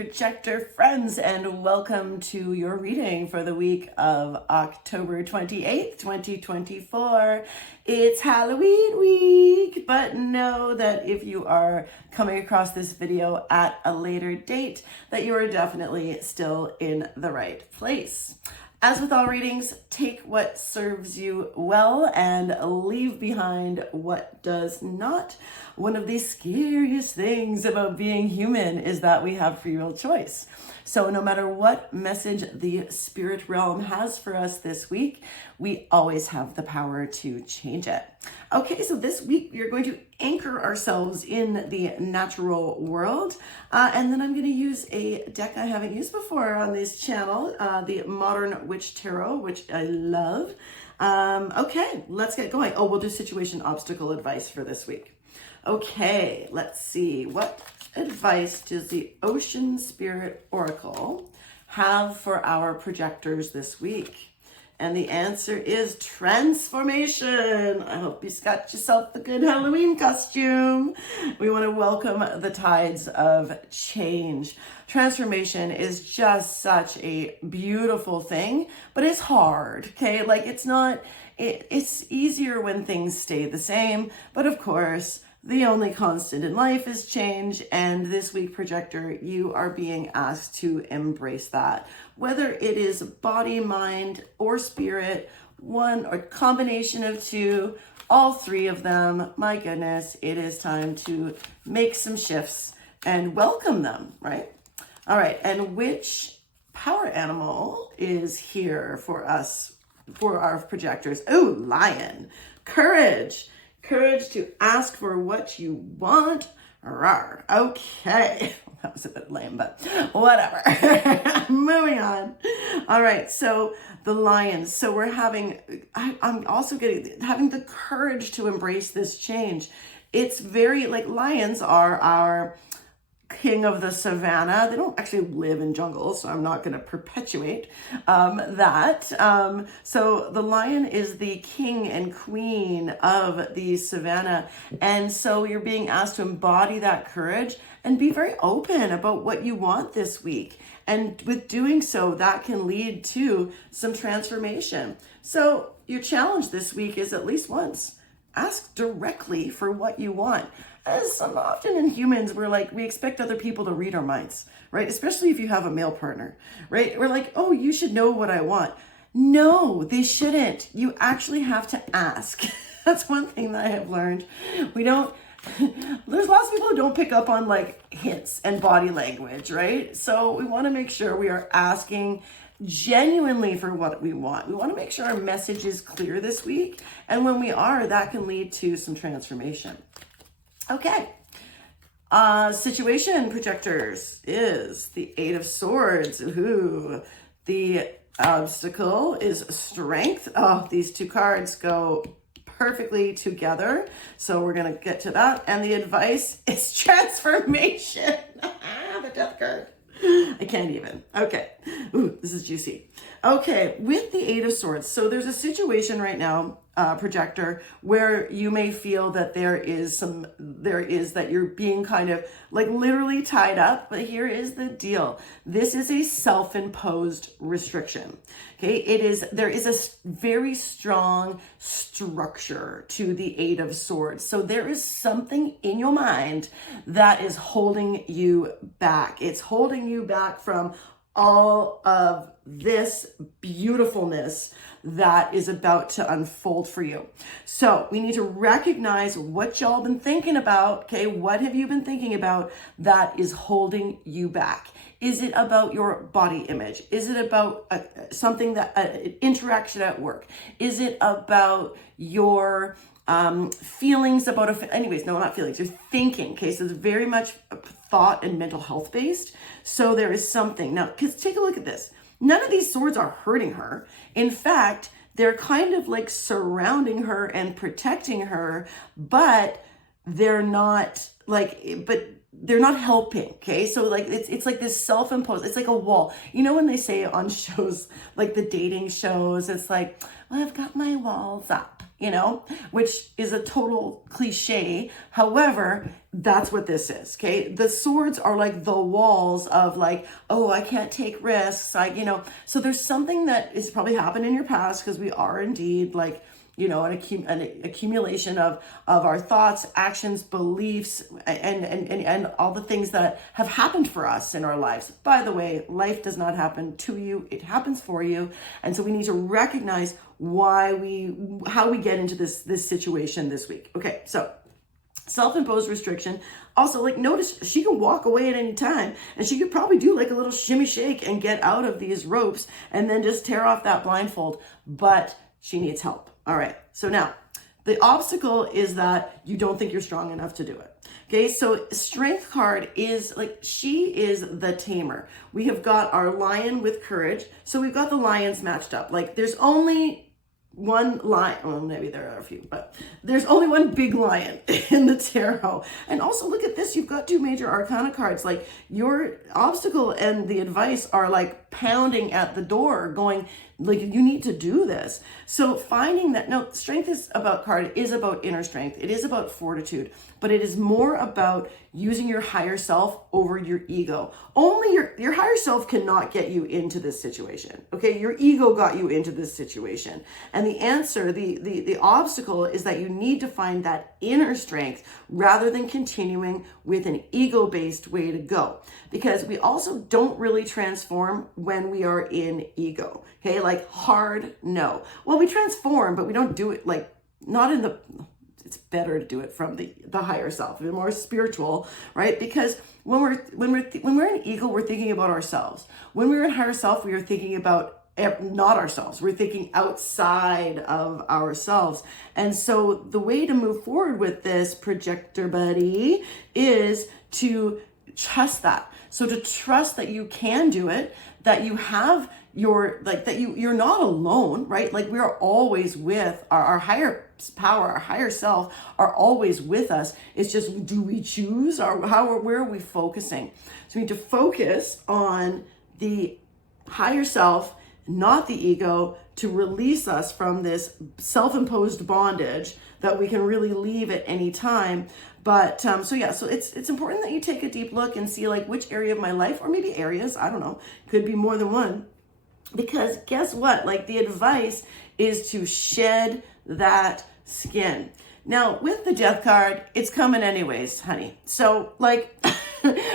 projector friends, and welcome to your reading for the week of October 28th, 2024. It's Halloween week, but know that if you are coming across this video at a later date, that you are definitely still in the right place. As with all readings, take what serves you well and leave behind what does not. One of the scariest things about being human is that we have free will choice. So no matter what message the spirit realm has for us this week, we always have the power to change it. Okay, so this week we are going to anchor ourselves in the natural world. And then I'm going to use a deck I haven't used before on this channel, the Modern Witch Tarot, which I love. Okay, let's get going. Oh, we'll do situation obstacle advice for this week. Okay, let's see. What advice does the Ocean Spirit Oracle have for our projectors this week? And the answer is transformation. I hope you got yourself a good Halloween costume. We want to welcome the tides of change. Transformation is just such a beautiful thing, but it's hard, okay? Like it's easier when things stay the same, but of course, the only constant in life is change, and this week, projector, you are being asked to embrace that. Whether it is body, mind, or spirit, one or combination of two, all three of them, my goodness, it is time to make some shifts and welcome them, right? All right, and which power animal is here for us, for our projectors? Oh, lion. Courage. Courage to ask for what you want. Rawr. Okay. That was a bit lame, but whatever. Moving on. All right. So the lions. So we're I'm also having the courage to embrace this change. It's very like lions are our king of the savannah. They don't actually live in jungles, so I'm not going to perpetuate that. So the lion is the king and queen of the savannah. And so you're being asked to embody that courage and be very open about what you want this week. And with doing so, that can lead to some transformation. So your challenge this week is at least once, ask directly for what you want. As often in humans, we expect other people to read our minds, right? Especially if you have a male partner, right? We're like, oh, you should know what I want. No, they shouldn't. You actually have to ask. That's one thing that I have learned. There's lots of people who don't pick up on like hints and body language, right? So we want to make sure we are asking genuinely for what we want. We want to make sure our message is clear this week. And when we are, that can lead to some transformation. Okay. Situation projectors is the Eight of Swords. Ooh. The obstacle is strength. Oh, these two cards go perfectly together. So we're going to get to that. And the advice is transformation. The death card. I can't even. Okay. Ooh, this is juicy. Okay, with the Eight of Swords. So there's a situation right now, projector, where you may feel that there is that you're being kind of like literally tied up, but here is the deal. This is a self-imposed restriction. Okay, there is a very strong structure to the Eight of Swords. So there is something in your mind that is holding you back. It's holding you back from all of this beautifulness that is about to unfold for you. So we need to recognize what y'all been thinking about. Okay, what have you been thinking about that is holding you back? Is it about your body image? Is it about something interaction at work? Is it about your feelings about anyways, no, not feelings, you're thinking. Okay, so it's very much thought and mental health based. So there is something now, because take a look at this. None of these swords are hurting her. In fact, they're kind of like surrounding her and protecting her, but they're not helping. Okay, so like it's like this self-imposed, it's like a wall. You know when they say on shows like the dating shows, it's like, well, I've got my walls up. you know, which is a total cliche. However, that's what this is, okay? The swords are like the walls of like, oh, I can't take risks. So there's something that is probably happened in your past, because we are indeed like, an accumulation of our thoughts, actions, beliefs, and all the things that have happened for us in our lives. By the way, life does not happen to you, it happens for you. And so we need to recognize how we get into this situation this week. Okay, so self-imposed restriction. Also, like, notice she can walk away at any time, and she could probably do like a little shimmy shake and get out of these ropes and then just tear off that blindfold, but she needs help. All right, so now the obstacle is that you don't think you're strong enough to do it. Okay, so strength card is like, she is the tamer. We have got our lion with courage. So we've got the lions matched up. Like, there's only one lion, well, maybe there are a few, but there's only one big lion in the tarot. And also look at this, you've got two major arcana cards. Like, your obstacle and the advice are like pounding at the door, going like, you need to do this. So finding that, no, strength is about inner strength. It is about fortitude, but it is more about using your higher self over your ego. Only your higher self cannot get you into this situation. Okay, your ego got you into this situation. And the answer, the obstacle is that you need to find that inner strength rather than continuing with an ego-based way to go. Because we also don't really transform when we are in ego. Okay, like hard no. Well, we transform, but we don't do it like, not in the, it's better to do it from the higher self, the more spiritual, right? Because when we're in ego, we're thinking about ourselves. When we're in higher self, we are thinking about not ourselves. We're thinking outside of ourselves. And so the way to move forward with this, projector buddy, is to trust that. So to trust that you can do it, that you have you're not alone, right? Like, we are always with our higher power, our higher self are always with us. It's just, do we choose, or where are we focusing? So we need to focus on the higher self, not the ego, to release us from this self-imposed bondage that we can really leave at any time. But so it's important that you take a deep look and see like which area of my life, or maybe areas, I don't know, could be more than one. Because guess what? Like, the advice is to shed that skin. Now, with the death card, it's coming anyways, honey. So like,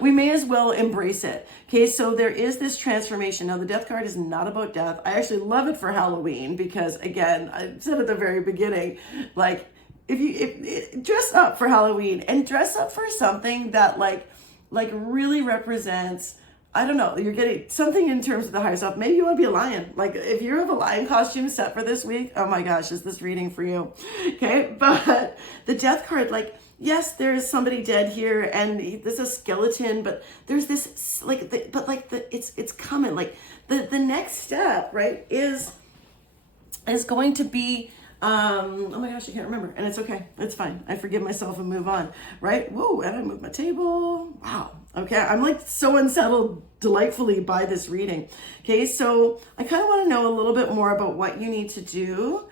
we may as well embrace it. Okay, so there is this transformation. Now, the death card is not about death. I actually love it for Halloween because, again, I said at the very beginning, like, if dress up for Halloween, and dress up for something that like really represents, I don't know, you're getting something in terms of the higher self. Maybe you want to be a lion. Like, if you have a lion costume set for this week, oh my gosh, is this reading for you? Okay, but the death card, like, yes, there is somebody dead here, and there's a skeleton, but there's this it's coming. Like, the next step, right, is going to be, oh my gosh, I can't remember, and it's okay, it's fine. I forgive myself and move on, right? Whoa, and I moved my table. Wow. Okay, I'm like so unsettled delightfully by this reading. Okay, so I kind of want to know a little bit more about what you need to do.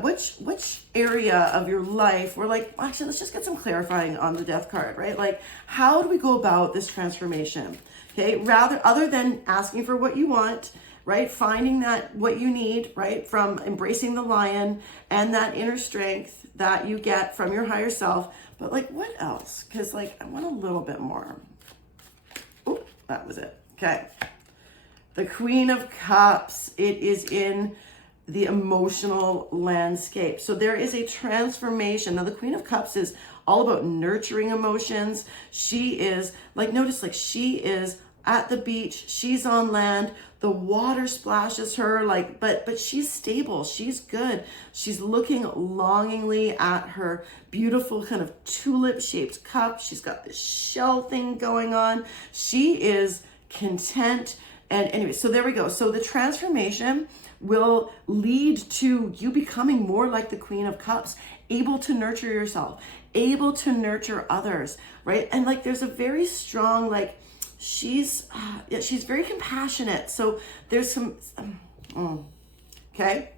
Which area of your life, we're like, actually, let's just get some clarifying on the death card, right? Like, how do we go about this transformation? Okay, other than asking for what you want, right? Finding that what you need, right? From embracing the lion and that inner strength that you get from your higher self. But like, what else? Because like, I want a little bit more. Oh, that was it. Okay. The Queen of Cups. It is in the emotional landscape. So there is a transformation. Now, the Queen of Cups is all about nurturing emotions. She is like, notice, like, she is at the beach, she's on land, the water splashes her, like, but she's stable, she's good. She's looking longingly at her beautiful kind of tulip shaped cup. She's got this shell thing going on. She is content. And anyway, so there we go. So the transformation will lead to you becoming more like the Queen of Cups, able to nurture yourself, able to nurture others, right? And like, there's a very strong, like, she's very compassionate. So there's some, okay.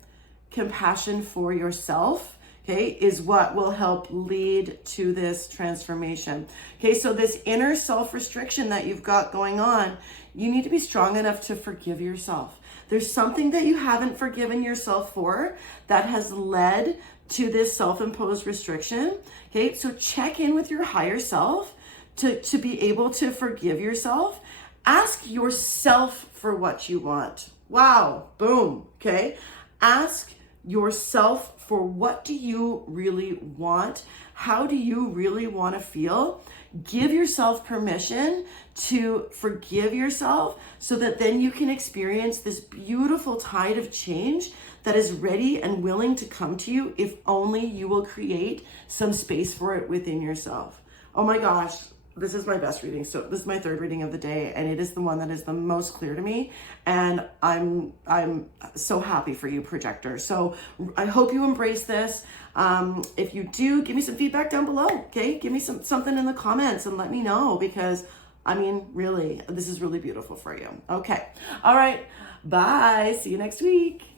compassion for yourself, okay, is what will help lead to this transformation. Okay, so this inner self-restriction that you've got going on, you need to be strong enough to forgive yourself. There's something that you haven't forgiven yourself for that has led to this self-imposed restriction. Okay, so check in with your higher self to be able to forgive yourself. Ask yourself for what you want. Wow, boom, okay? Ask yourself for what do you really want? How do you really want to feel? Give yourself permission to forgive yourself so that then you can experience this beautiful tide of change that is ready and willing to come to you if only you will create some space for it within yourself. Oh my gosh, this is my best reading. So this is my third reading of the day, and it is the one that is the most clear to me. And I'm so happy for you, projector. So I hope you embrace this. If you do, give me some feedback down below. Okay, give me something in the comments and let me know, because I mean, really, this is really beautiful for you. Okay, all right, bye. See you next week.